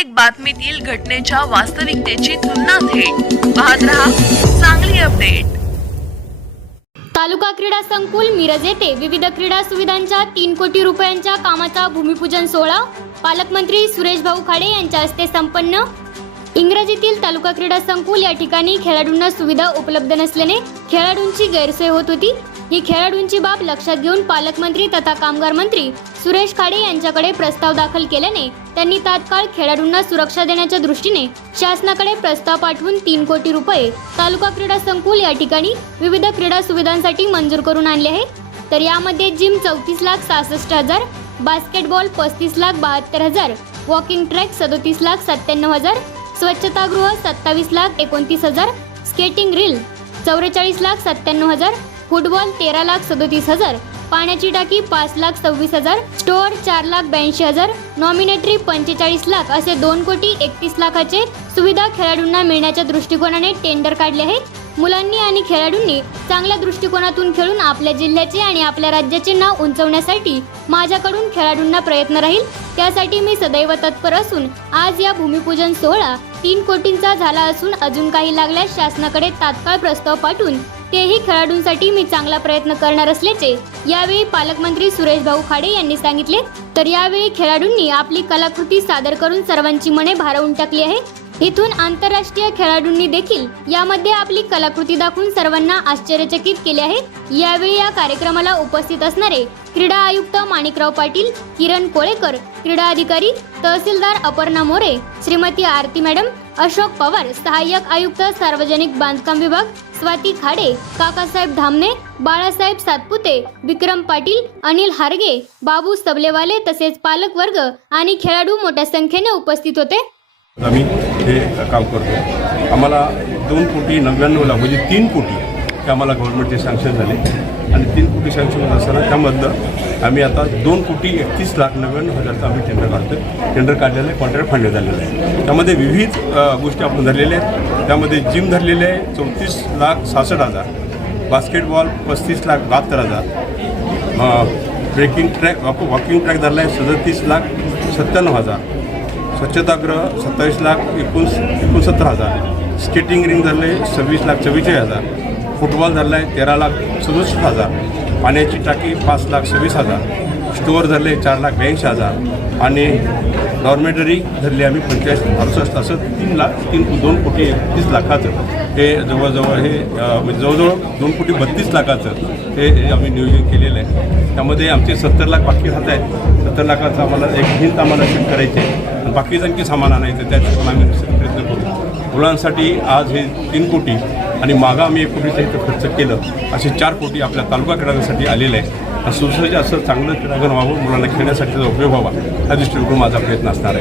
प्रत्येक बातमीतील घटनेच्या वास्तविकतेची तुलना थेट. पाहत रहा चांगली अपडेट. तालुका क्रीडा संकुल मिरज येथे विविध क्रीडा सुविधांच्या तीन कोटी रुपयांच्या कामाचा भूमिपूजन सोहळा पालकमंत्री सुरेश भाऊ खाडे यांच्या हस्ते संपन्न. इंग्रजीतील तालुका क्रीडा संकुल या ठिकाणी खेळाडूंना सुविधा उपलब्ध नसल्याने खेळाडूंची गैरसोय होत होती. ही खेळाडूंची बाब लक्षात घेऊन पालकमंत्री तथा कामगार मंत्री सुरेश खाडे यांच्याकडे प्रस्ताव दाखल केल्याने त्यांनी तात्काळ खेळाडूंना सुरक्षा देण्याच्या दृष्टीने शासनाकडे प्रस्ताव पाठवून तीन कोटी रुपये तालुका क्रीडा संकुल या ठिकाणी विविध क्रीडा सुविधांसाठी मंजूर करून आणले आहे. तर यामध्ये जिम चौतीस लाख सहासष्ट हजार बास्केटबॉल पस्तीस लाख बहात्तर हजार वॉकिंग ट्रॅक सदोतीस लाख सत्त्याण्णव हजार स्वच्छतागृह सत्तावीस लाख एकोणतीस हजार स्केटिंग रील चौवेचाळीस लाख सत्त्याण्णव हजार फुटबॉल तेरा लाख सदोतीस हजार पाण्याची टाकी पाच लाख सव्वीस हजार स्टोअर चार लाख ब्याऐंशी हजार नॉमिनेटरी पंचेचाळीस लाख असे दोन कोटी एकतीस लाखाचे सुविधा खेळाडूंना मिळण्याच्या दृष्टिकोनाने टेंडर काढले आहेत. मुलांनी आणि खेळाडूंनी चांगल्या दृष्टिकोनातून खेळून आपल्या जिल्ह्याचे आणि आपल्या राज्याचे नाव उंचवण्यासाठी माझ्याकडून खेळाडूंना प्रयत्न राहील. त्यासाठी मी सदैव तत्पर असून आज या भूमिपूजन सोहळा तीन कोटींचा झाला असून अजून काही लागल्यास शासनाकडे तात्काळ प्रस्ताव पाठवून तेही खेळाडूंसाठी मी चांगला प्रयत्न करणार असल्याचे यावेळी पालकमंत्री सुरेश भाऊ खाडे यांनी सांगितले. तर यावेळी खेळाडूंनी आपली कलाकृती सादर करून सर्वांची मने भारावून टाकली आहे इथून आंतरराष्ट्रीय खेळाडूंनी देखील यामध्ये आपली कलाकृती दाखवून सर्वांना आश्चर्यचकित केले आहे यावेळी या कार्यक्रमाला उपस्थित असणारे क्रीडा आयुक्त माणिकराव पाटील किरण कोळेकर क्रीडा अधिकारी तहसीलदार अपर्णा मोरे श्रीमती आरती मॅडम अशोक पवार सहाय्यक आयुक्त सार्वजनिक बांधकाम विभाग स्वाती खाडे काकासाहेब धामणे बाळासाहेब सातपुते विक्रम पाटील अनिल हारगे बाबू सबलेवाले तसेच पालक वर्ग आणि खेळाडू मोठ्या संख्येने उपस्थित होते. आम्ही हे काम करतो आम्हाला दोन कोटी नव्याण्णवला म्हणजे तीन कोटी हे आम्हाला गव्हर्नमेंटचे सँक्शन झाले. आणि तीन कोटी सँक्शन होत असताना त्यामधलं आम्ही आता दोन कोटी एकतीस लाख नव्याण्णव हजारचं आम्ही टेंडर काढतो टेंडर काढलेलं आहे कॉन्ट्रॅक्ट फाडण्यात आलेलं आहे. त्यामध्ये विविध गोष्टी आपण धरलेल्या आहेत. त्यामध्ये जिम धरलेले आहे चौतीस लाख सहासष्ट हजार. बास्केटबॉल पस्तीस लाख बहात्तर हजार. Trekking track walk walking track धरला आहे सदतीस लाख सत्त्याण्णव हजार. स्वच्छतागृह सत्तावीस लाख एकोण एकोणसत्तर हजार. स्केटिंग रिंग झाले सव्वीस लाख चव्वेचाळीस हजार. फुटबॉल धरला आहे तेरा लाख सदुसष्ट हजार. पाण्याची टाकी पाच लाख सव्वीस हजार. स्टोअर धरले चार लाख ब्याऐंशी हजार. आणि डॉर्मेटरी धरली आम्ही पंचेचाळीस अडुसष्ट असं तीन लाख तीन दोन कोटी एकतीस लाखाचं. हे जवळजवळ हे म्हणजे जवळजवळ दोन कोटी बत्तीस लाखाचं हे आम्ही नियोजन केलेलं आहे. त्यामध्ये आमचे सत्तर लाख बाकी हात आहेत. सत्तर लाखाचं आम्हाला एक भिंत आम्हाला शिफ्ट करायची आहे आणि बाकीचं आणखी सामान आणायचं त्याच्यातून आम्ही प्रयत्न करू. मुलांसाठी आज हे तीन कोटी आणि मागं आम्ही एक कोटीचं इथं खर्च केलं. असे चार कोटी आपल्या तालुका क्रीडांसाठी आलेले आहे सुसज्ज असं चांगलं क्रीडांगण व्हावं मुलांना खेळण्यासाठी उपयोग व्हावा या दृष्टीकडून माझा प्रयत्न असणार आहे.